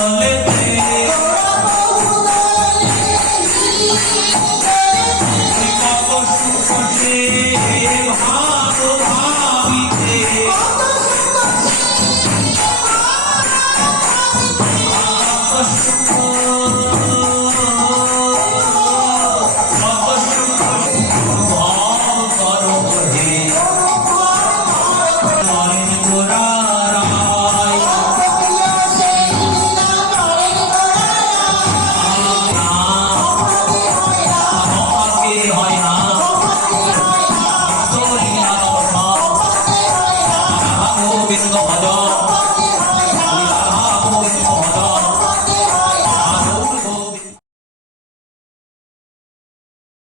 চলেতে Bismillah.